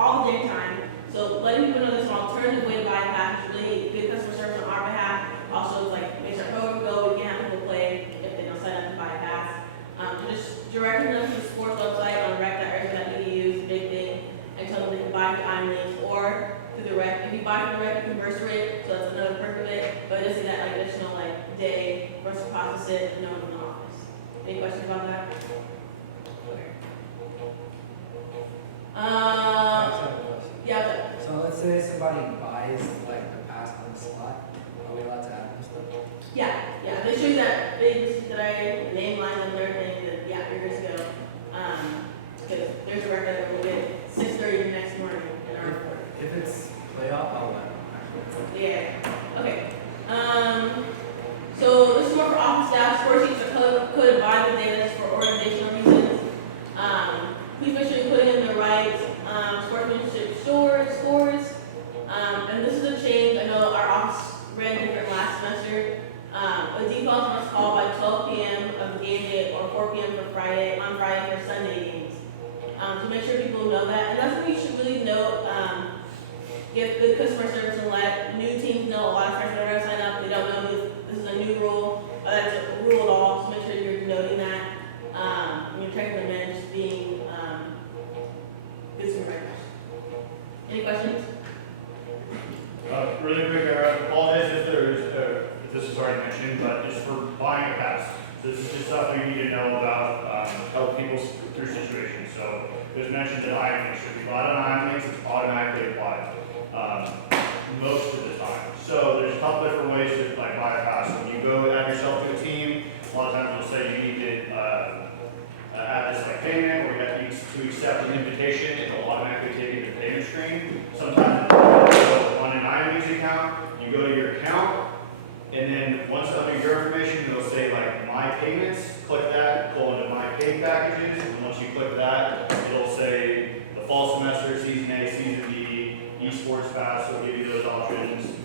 all the daytime. So letting people know there's an alternative way to buy a pass is really good customer service on our behalf. Also, it's like makes our program go. We can have people play if they don't sign up to buy a pass. So just directing them to the sports website on rec.rec.edu is a big thing, and tell them they can buy time links or through the rec. If you buy through the rec, you can burst rate, so that's another perk of it. But just that like additional like day versus process it and no one's in the office. Any questions about that? Yeah. So let's say somebody buys like the pass on the spot, are we allowed to add them stuff? Yeah. They show you that big receipt that I name line and everything. That you're good to go. Because there's a record that we'll get 6:30 the next morning in our report. If it's playoff, I'll let them. Yeah. Okay. So this is more for office staff. Score sheets are coded by the data for organizational reasons. Please make sure you put in the right sportsmanship scores. And this is a change. I know our office ran different last semester. A default must call by 12 p.m. of the game day or 4 p.m. on Friday for Sunday games. So make sure people know that. And that's something you should really note. Give good customer service and let new teams know. A lot of friends that are going to sign up, they don't know this is a new rule. That's a rule at all. So make sure you're noting that. When you're checking the men, just being good supervisors. Any questions? Really quick, I apologize if this is already mentioned, but just for buying a pass. This is just stuff we need to know about help people through situations. So there's mentioned that IMX should be bought on IMX, it's automatically applied most of the time. So there's a couple different ways to like buy a pass. When you go add yourself to a team, a lot of times they'll say you need to add this like payment, or you have to accept an invitation. It'll automatically take you to the payment screen. Sometimes on an IMX account, you go to your account, and then once under your information, it'll say like my payments. Click that, go into my paid packages, and once you click that, it'll say the fall semester, season A, season B, esports pass. It'll give you those options.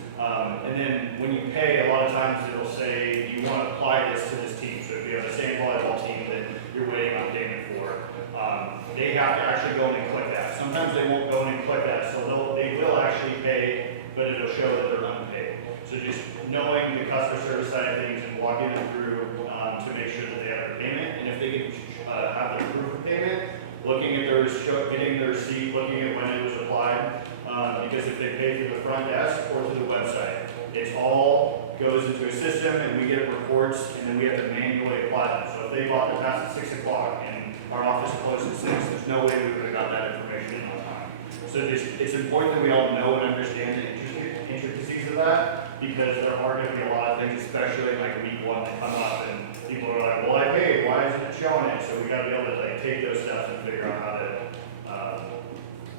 And then when you pay, a lot of times it'll say you want to apply this to this team. So if you have the same volleyball team that you're waiting on payment for, they have to actually go in and click that. Sometimes they won't go in and click that, so they will actually pay, but it'll show that they're unpaid. So just knowing the customer service side of things and walking them through to make sure that they have their payment, and if they can have their proof of payment, looking at their getting their receipt, looking at when it was applied, because if they pay through the front desk or through the website, it all goes into a system, and we get reports, and then we have to manually apply them. So if they bought the pass at 6 o'clock and our office closed at 6, there's no way we could have got that information in on time. So it's important that we all know and understand the intricacies of that, because there are going to be a lot of things, especially like week one, that come up, and people are like, well, I paid, why isn't it showing it? So we got to be able to like take those steps and figure out how to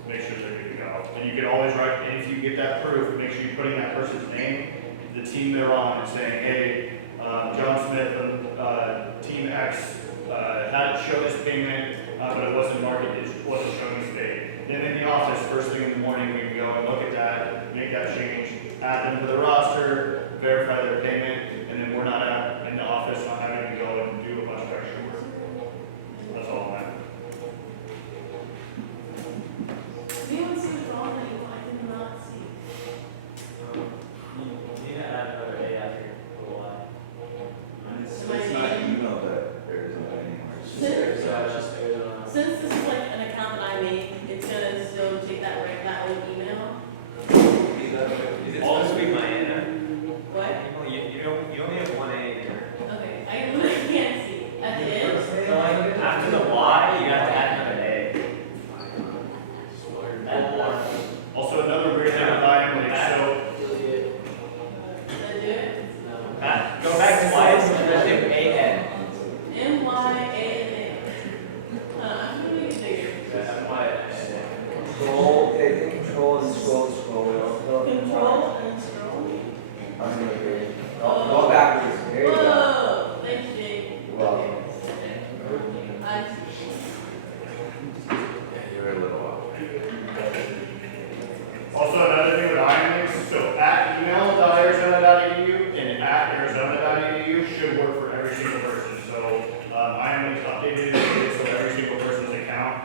make sure they're good to go. And you can always write, and if you get that proof, make sure you're putting that person's name, the team they're on, and saying, hey, John Smith from Team X had showed his payment, but it wasn't marked, it wasn't showing his pay. Then in the office, first thing in the morning, we can go and look at that, make that change, add them to the roster, verify their payment, and then we're not in the office not having to go and do a bunch of extra work. That's all I'm at. Do you want to see the drawing that I did not see? You need to add another A after your little I. It's not email that there isn't anywhere. It's just Since- there. So it's just Arizona. Since this is like an account that I made, it's gonna still take that old email. Is it supposed to be my A there? What? You only have one A in there. Okay, I literally can't see. At the end. So like after the Y, you have to add another A. Also, another great thing with IMX, so Did I do it? Go back to Y, so just hit A-N. MYANA. I'm gonna make it bigger. That's Y. Control, okay, control and scroll. Control and scroll. I'm gonna agree. Go backwards. There you go. Whoa! Thanks, Jake. You're welcome. I You're a little off. also another thing with IMX, so at email.arizona.edu and at arizona.edu should work for every single person. So IMX updated it so every single person's account,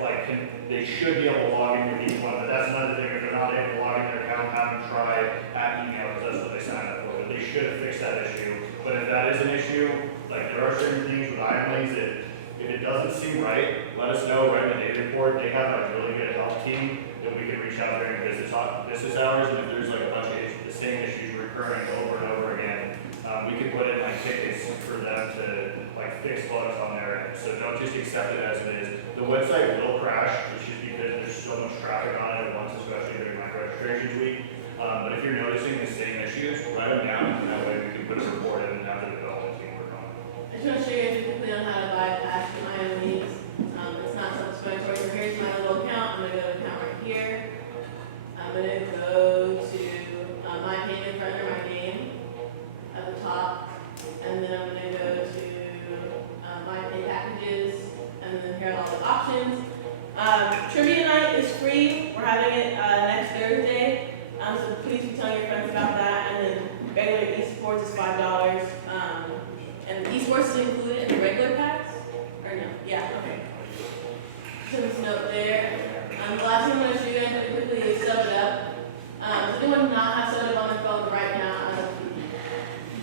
like they they should be able to log in with each one, but that's another thing, if they're not able to log in their account, have them try at email, because that's what they signed up for, but they should have fixed that issue. But if that is an issue, like, there are certain things with IMLs that, if it doesn't seem right, let us know, write in the data report. They have a really good help team that we can reach out during business hours, and if there's like a bunch of issues, the same issues recurring over and over again, we can put in like tickets for them to like fix bugs on their end. So don't just accept it as it is. The website will crash, it's just because there's so much traffic on it at once, especially during like registrations week. But if you're noticing the same issues, write them down, and that way we can put a report in and have the development team work on it. I just want to show you guys quickly on how to bypass my own needs. It's not self-explanatory. So here's my little account. I'm going to go to account right here. I'm going to go to my payment under my name at the top. And then I'm going to go to my pay packages. And then here are all the options. Trivia night is free. We're having it next Thursday. So please be telling your friends about that. And then regular esports is $5. And esports is included in the regular packs? Or no? Yeah, okay. So this note there. The last thing I'm going to show you guys really quickly is Sub It Up. Does anyone not have Sub It Up on their phone right now?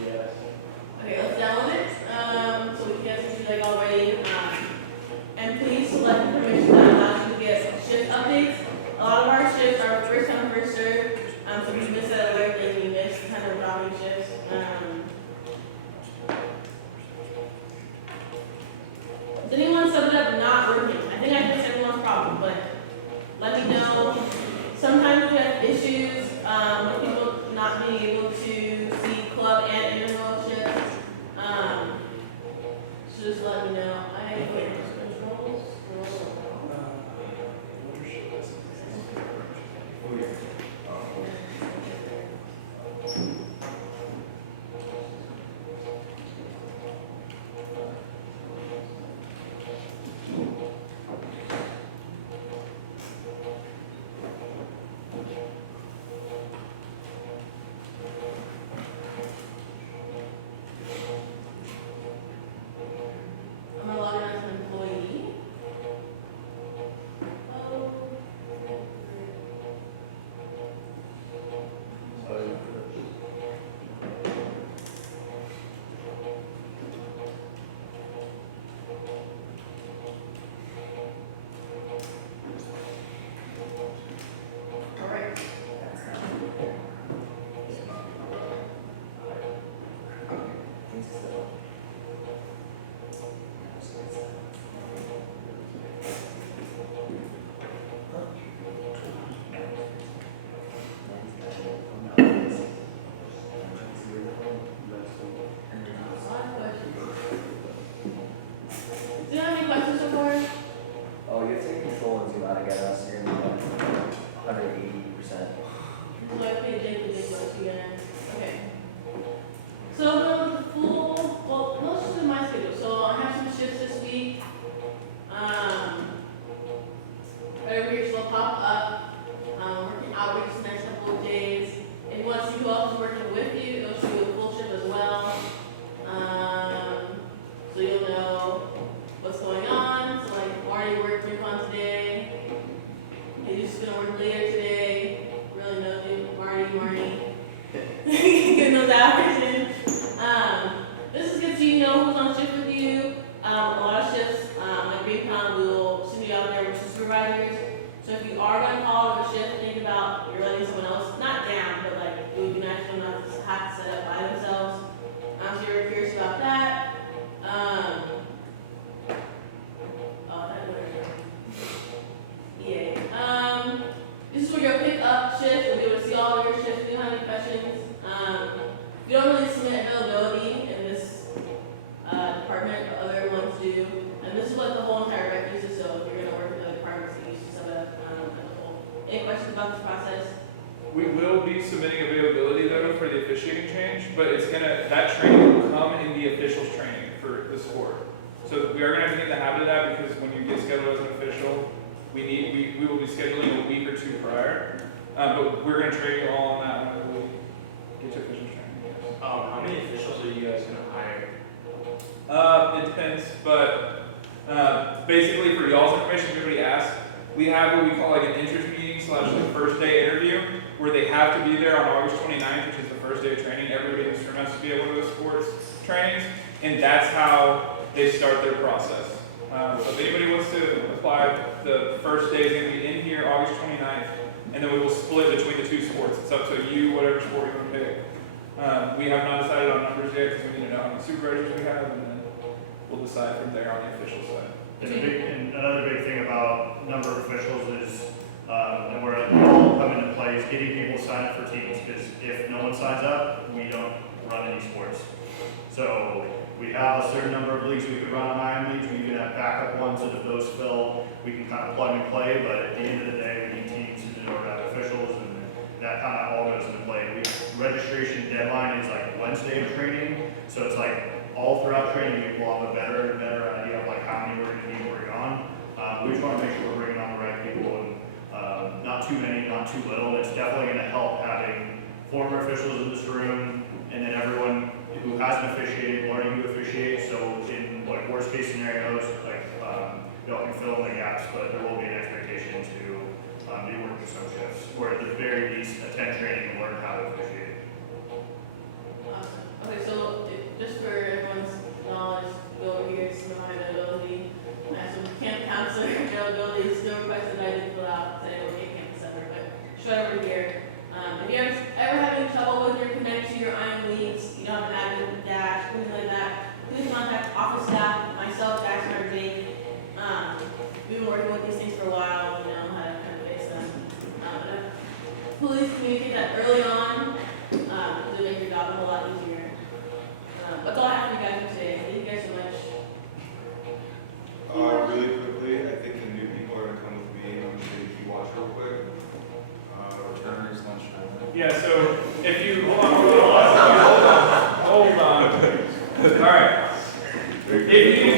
Yes. Okay, let's download it. So we can see like already. And please select the permission that allows you to get shift updates. A lot of our shifts are first come, first served. So if you miss that alert, then you miss kind of dropping shifts. Is anyone Sub It Up not working? I think I fixed everyone's problem, but let me know. Sometimes we have issues with people not being able to see club and interval shifts. So just let me know. I have controls. I'm gonna log in as an employee. Oh. All right. Do you have any questions so far? Oh, you have to take control and zoom out again, else you're gonna be like 180%. So I paid Jake the big bucks again. Okay. So the full, well, let's just do my schedule. So I have some shifts this week. Right over here, so they'll pop up. Working outreach the next couple of days. If you want to see who else is working with you, it'll show you a full shift as well. So you'll know what's going on. So like Marty worked recon today. He's just gonna work later today. Really knows you, Marty. Getting those hours in. This is good so you know who's on shift with you. A lot of shifts, like recon, we will send you out there with supervisors. So if you are going to call a shift, think about you're letting someone else, not down, but like it would be nice for them not to have to set up by themselves. So you're curious about that. This is where you'll pick up shifts. You'll be able to see all of your shifts. If you don't have any questions, you don't really submit availability in this department, but other ones do. And this is what the whole entire rec uses. So if you're going to work with other departments, you use some of that as a whole. Any questions about this process? We will be submitting availability though for the officiating change, but that training will come in the officials training for the sport. So we are gonna have to get in the habit of that because when you get scheduled as an official, we will be scheduling a week or two prior. But we're gonna train you all on that when we get to officials training. How many officials are you guys gonna hire? It depends, but basically for y'all's information, if anybody asks, we have what we call like an interest meeting / like first day interview, where they have to be there on August 29th, which is the first day of training. Everybody in this room has to be at one of those sports trainings, and that's how they start their process. So if anybody wants to apply, the first day is going to be in here, August 29th, and then we will split between the two sports. It's up to you, whatever sport you want to pick. We have not decided on numbers yet because we need to know how many supervisors we have, and then we'll decide from there on the official side. And another big thing about number of officials is, and where it all come into play, is getting people to sign up for teams, because if no one signs up, we don't run any sports. So we have a certain number of leagues we can run on Iron Leagues, we can have backup ones, and if those fill, we can kind of plug and play, but at the end of the day, we need teams in order to have officials, and that kind of all goes into play. Registration deadline is like Wednesday of training, so it's like all throughout training, we'll have a better and better idea of like how many we're gonna need to bring on. We just wanna make sure we're bringing on the right people, and not too many, not too little. It's definitely gonna help having former officials in this room, and then everyone who hasn't officiated, learning to officiate, so in like worst case scenarios, like, y'all can fill in the gaps, but there will be an expectation to be working some shifts, or at the very least, attend training and learn how to officiate. Awesome. Okay, so just for everyone's knowledge, go over here, it's my availability. So camp counselor availability is still requested that I did fill out, say, okay, camp separate, but straight over here. If you ever have any trouble with your connection to your Iron Leagues, you don't have an admin dash, anything like that, please contact office staff, myself, Jackson, or Jake. We've been working with these things for a while, we know how to kind of face them. Please communicate that early on, to make your job a whole lot easier. That's all I have for you guys today. Thank you guys so much. Really quickly, I think the new people are gonna come with me, I'm just gonna keep watch real quick. Returners lunchtime. Yeah, so if you, hold on. All right. If you